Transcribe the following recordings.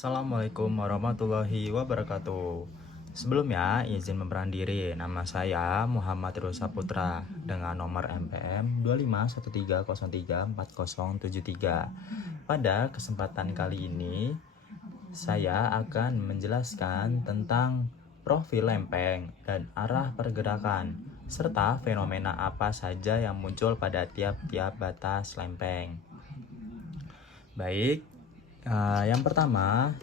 Assalamualaikum warahmatullahi wabarakatuh. Sebelumnya, izin memperkenalkan diri. Nama saya Muhammad Rusa Putra dengan nomor NPM 2513034073. Pada kesempatan kali ini, saya akan menjelaskan tentang profil lempeng dan arah pergerakan, serta fenomena apa saja yang muncul pada tiap-tiap batas lempeng. Baik, yang pertama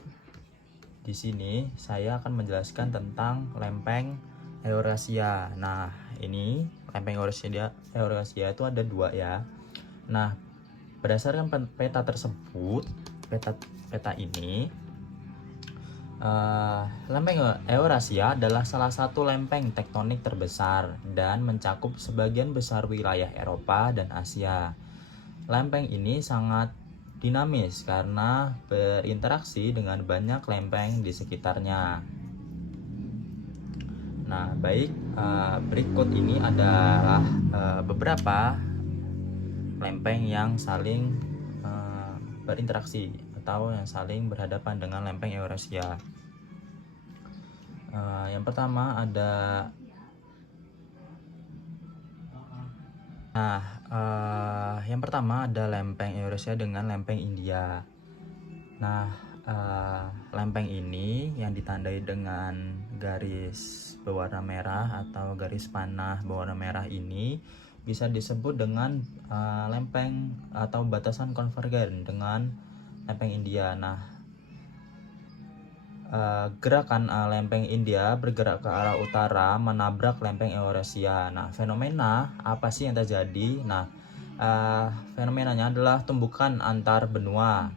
di sini saya akan menjelaskan tentang lempeng Eurasia. Nah, ini lempeng Eurasia itu ada dua ya. Nah, berdasarkan peta tersebut, peta ini, lempeng Eurasia adalah salah satu lempeng tektonik terbesar dan mencakup sebagian besar wilayah Eropa dan Asia. Lempeng ini sangat dinamis karena berinteraksi dengan banyak lempeng di sekitarnya. Nah, baik, berikut ini adalah beberapa lempeng yang saling berinteraksi atau yang saling berhadapan dengan lempeng Eurasia. Yang pertama ada lempeng Eurasia dengan lempeng India. Nah, lempeng ini yang ditandai dengan garis berwarna merah atau garis panah berwarna merah ini bisa disebut dengan lempeng atau batasan konvergen dengan lempeng India. Nah, gerakan lempeng India bergerak ke arah utara menabrak lempeng Eurasia. Nah, fenomena apa sih yang terjadi? Nah, fenomenanya adalah tumbukan antar benua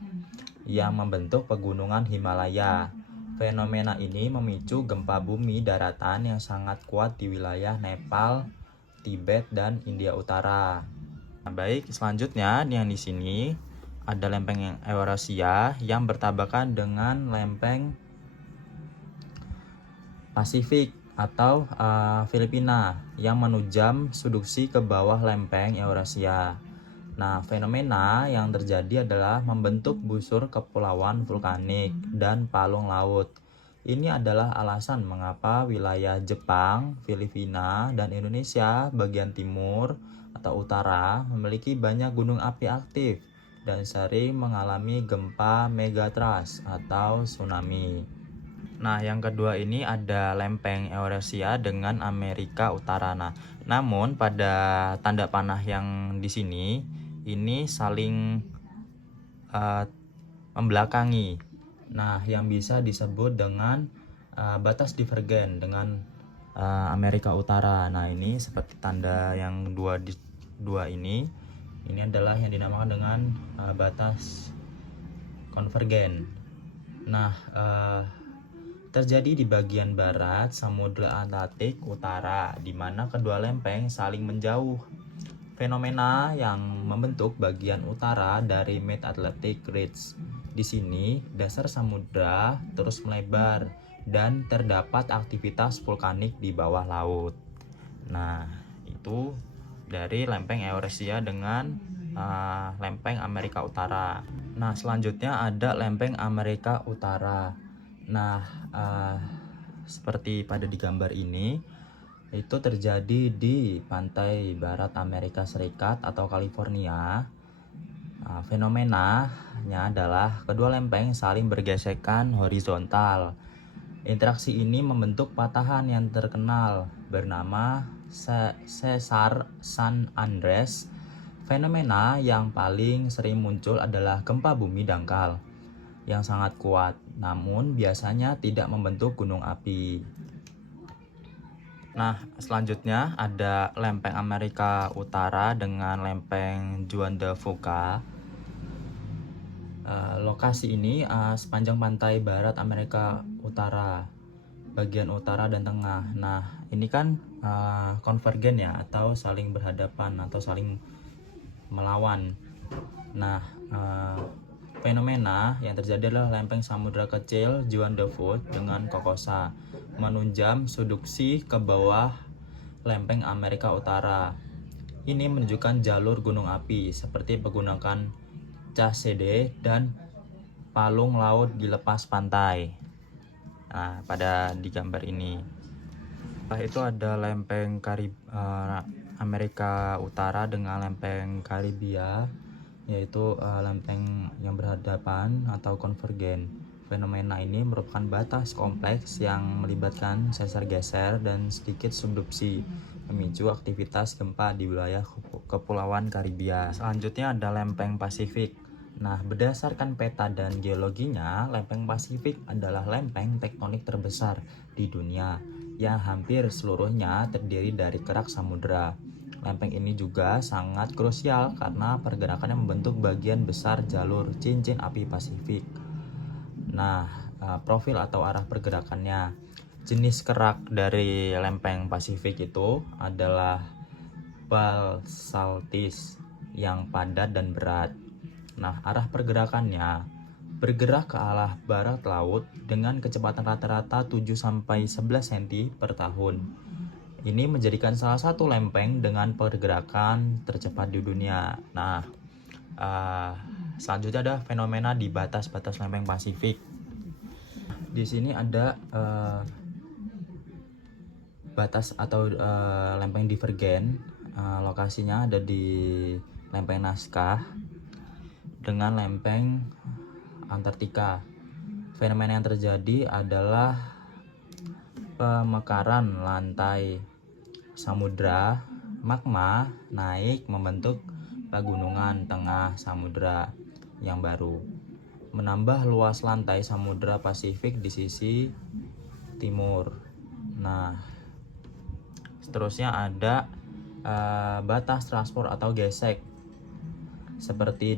yang membentuk pegunungan Himalaya. Fenomena ini memicu gempa bumi daratan yang sangat kuat di wilayah Nepal, Tibet, dan India Utara. Nah, baik, selanjutnya yang di sini ada lempeng Eurasia yang bertabrakan dengan lempeng Pasifik atau Filipina yang menujam subduksi ke bawah lempeng Eurasia. Nah, fenomena yang terjadi adalah membentuk busur kepulauan vulkanik dan palung laut. Ini adalah alasan mengapa wilayah Jepang, Filipina, dan Indonesia bagian timur atau utara memiliki banyak gunung api aktif dan sering mengalami gempa megatrust atau tsunami. Nah, yang kedua ini ada lempeng Eurasia dengan Amerika Utara. Nah, namun pada tanda panah yang di sini ini saling membelakangi. Nah, yang bisa disebut dengan batas divergen dengan Amerika Utara. Nah, ini seperti tanda yang dua ini adalah yang dinamakan dengan batas konvergen. Nah, terjadi di bagian barat Samudra Atlantik Utara, di mana kedua lempeng saling menjauh. Fenomena yang membentuk bagian utara dari Mid-Atlantic Ridge. Di sini, dasar samudra terus melebar dan terdapat aktivitas vulkanik di bawah laut. Nah, itu dari lempeng Eurasia dengan lempeng Amerika Utara. Nah, selanjutnya ada lempeng Amerika Utara. Nah, seperti pada di gambar ini, itu terjadi di pantai barat Amerika Serikat atau California. Fenomenanya adalah kedua lempeng saling bergesekan horizontal. Interaksi ini membentuk patahan yang terkenal bernama Cesar San Andres. Fenomena yang paling sering muncul adalah gempa bumi dangkal yang sangat kuat, namun biasanya tidak membentuk gunung api. Nah, selanjutnya ada lempeng Amerika Utara dengan lempeng Juan de Fuca. Lokasi ini sepanjang pantai barat Amerika Utara, bagian utara dan tengah. Nah, ini kan konvergen ya, atau saling berhadapan atau saling melawan. Nah, fenomena yang terjadi adalah lempeng samudra kecil Juan de Fuca dengan Kokosa menunjam subduksi ke bawah lempeng Amerika Utara. Ini menunjukkan jalur gunung api seperti pegunungan Chasede dan palung laut di lepas pantai. Nah, pada di gambar ini. Setelah itu ada lempeng Amerika Utara dengan lempeng Karibia, yaitu lempeng yang berhadapan atau konvergen. Fenomena ini merupakan batas kompleks yang melibatkan sesar-geser dan sedikit subduksi, memicu aktivitas gempa di wilayah Kepulauan Karibia. Selanjutnya ada lempeng Pasifik. Nah, berdasarkan peta dan geologinya, lempeng Pasifik adalah lempeng tektonik terbesar di dunia yang hampir seluruhnya terdiri dari kerak samudera. Lempeng ini juga sangat krusial karena pergerakannya membentuk bagian besar jalur cincin api Pasifik. Nah, profil atau arah pergerakannya. Jenis kerak dari lempeng Pasifik itu adalah basaltis yang padat dan berat. Nah, arah pergerakannya bergerak ke arah barat laut dengan kecepatan rata-rata 7-11 cm per tahun. Ini menjadikan salah satu lempeng dengan pergerakan tercepat di dunia. Nah, selanjutnya ada fenomena di batas-batas lempeng Pasifik. Di sini ada batas atau lempeng divergen. Lokasinya ada di lempeng Nazca dengan lempeng Antartika. Fenomena yang terjadi adalah pemekaran lantai samudra, magma naik membentuk pegunungan tengah samudra yang baru, menambah luas lantai samudra Pasifik di sisi timur. Nah, seterusnya ada batas transport atau gesek, seperti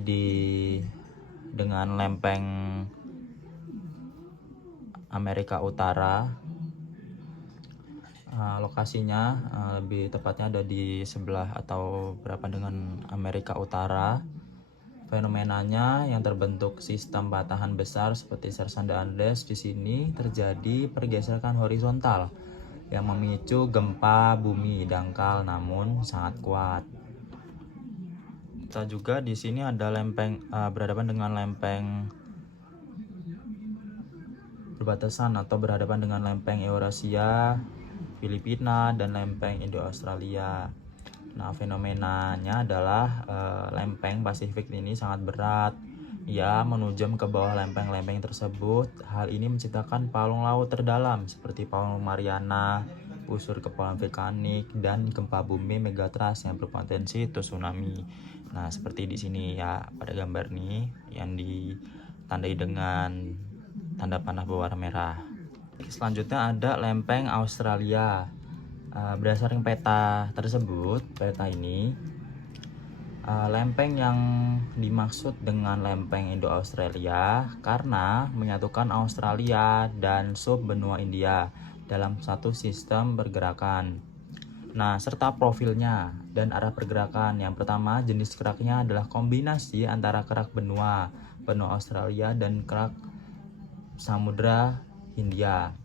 dengan lempeng Amerika Utara. Lokasinya lebih tepatnya ada di sebelah atau berapa dengan Amerika Utara. Fenomenanya yang terbentuk sistem batahan besar seperti Sersanda Andes. Di sini terjadi pergeseran horizontal yang memicu gempa bumi dangkal namun sangat kuat. Kita juga di sini ada lempeng berhadapan dengan lempeng berbatasan atau berhadapan dengan lempeng Eurasia, Filipina, dan lempeng Indo-Australia. Nah, fenomenanya adalah lempeng Pasifik ini sangat berat. Ia menujam ke bawah lempeng-lempeng tersebut. Hal ini menciptakan palung laut terdalam seperti palung Mariana, busur kepulauan vulkanik, dan gempa bumi megatrust yang berpotensi tsunami. Nah, seperti di sini ya pada gambar nih yang ditandai dengan tanda panah berwarna merah. Selanjutnya ada lempeng Australia. Berdasarkan peta tersebut, peta ini lempeng yang dimaksud dengan lempeng Indo-Australia karena menyatukan Australia dan sub-benua India dalam satu sistem pergerakan. Nah, serta profilnya dan arah pergerakan. Yang pertama, jenis keraknya adalah kombinasi antara kerak benua Australia dan kerak Samudra Hindia.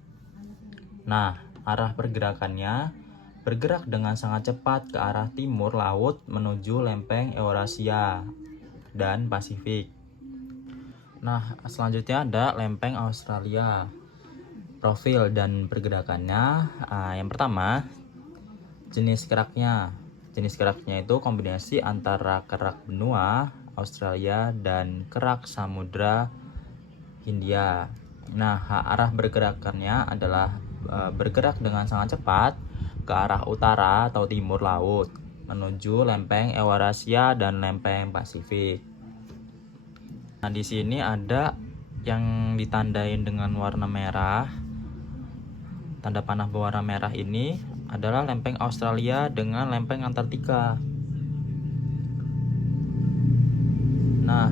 Nah, arah pergerakannya bergerak dengan sangat cepat ke arah timur laut menuju lempeng Eurasia dan Pasifik. Nah, selanjutnya ada lempeng Australia. Profil dan pergerakannya, yang pertama, jenis keraknya. Jenis keraknya itu kombinasi antara kerak benua Australia dan kerak Samudra Hindia. Nah, arah bergerakannya adalah bergerak dengan sangat cepat ke arah utara atau timur laut menuju lempeng Eurasia dan lempeng Pasifik. Nah, di sini ada yang ditandain dengan warna merah. Tanda panah berwarna merah ini adalah lempeng Australia dengan lempeng Antartika. Nah,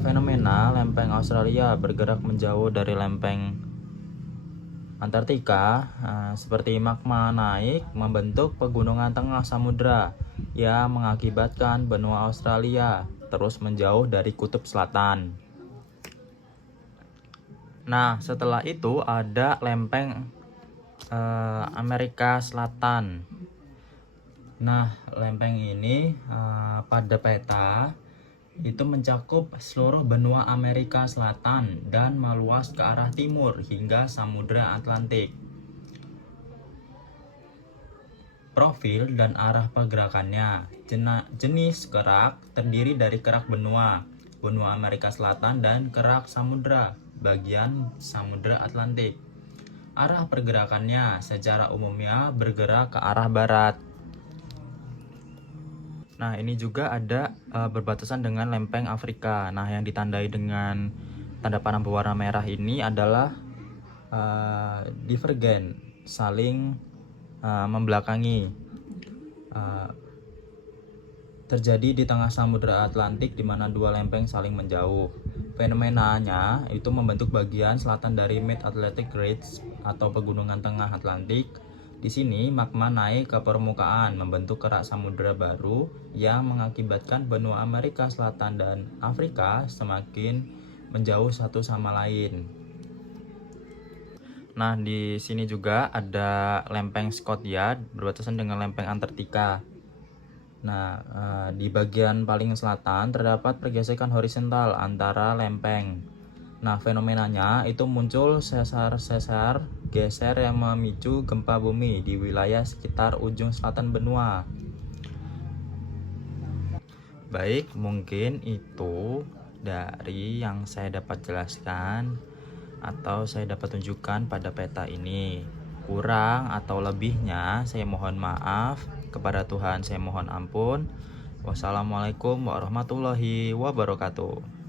fenomena lempeng Australia bergerak menjauh dari lempeng Antartika seperti magma naik membentuk pegunungan tengah samudra yang mengakibatkan benua Australia terus menjauh dari kutub selatan. Nah, setelah itu ada lempeng Amerika Selatan. Nah, lempeng ini pada peta itu mencakup seluruh benua Amerika Selatan dan meluas ke arah timur hingga Samudra Atlantik. Profil dan arah pergerakannya. Jenis kerak terdiri dari kerak benua Amerika Selatan dan kerak samudra, bagian Samudra Atlantik. Arah pergerakannya secara umumnya bergerak ke arah barat. Nah, ini juga ada berbatasan dengan lempeng Afrika. Nah, yang ditandai dengan tanda panah berwarna merah ini adalah divergen, saling membelakangi. Terjadi di tengah Samudra Atlantik di mana dua lempeng saling menjauh. Fenomenanya itu membentuk bagian selatan dari Mid-Atlantic Ridge atau pegunungan tengah Atlantik. Di sini magma naik ke permukaan membentuk kerak samudra baru yang mengakibatkan benua Amerika Selatan dan Afrika semakin menjauh satu sama lain. Nah, di sini juga ada lempeng Scotia berbatasan dengan lempeng Antartika. Nah, di bagian paling selatan terdapat pergesekan horizontal antara lempeng. Nah, fenomenanya itu muncul sesar-sesar geser yang memicu gempa bumi di wilayah sekitar ujung selatan benua. Baik, mungkin itu dari yang saya dapat jelaskan atau saya dapat tunjukkan pada peta ini. Kurang atau lebihnya saya mohon maaf, kepada Tuhan saya mohon ampun. Wassalamualaikum warahmatullahi wabarakatuh.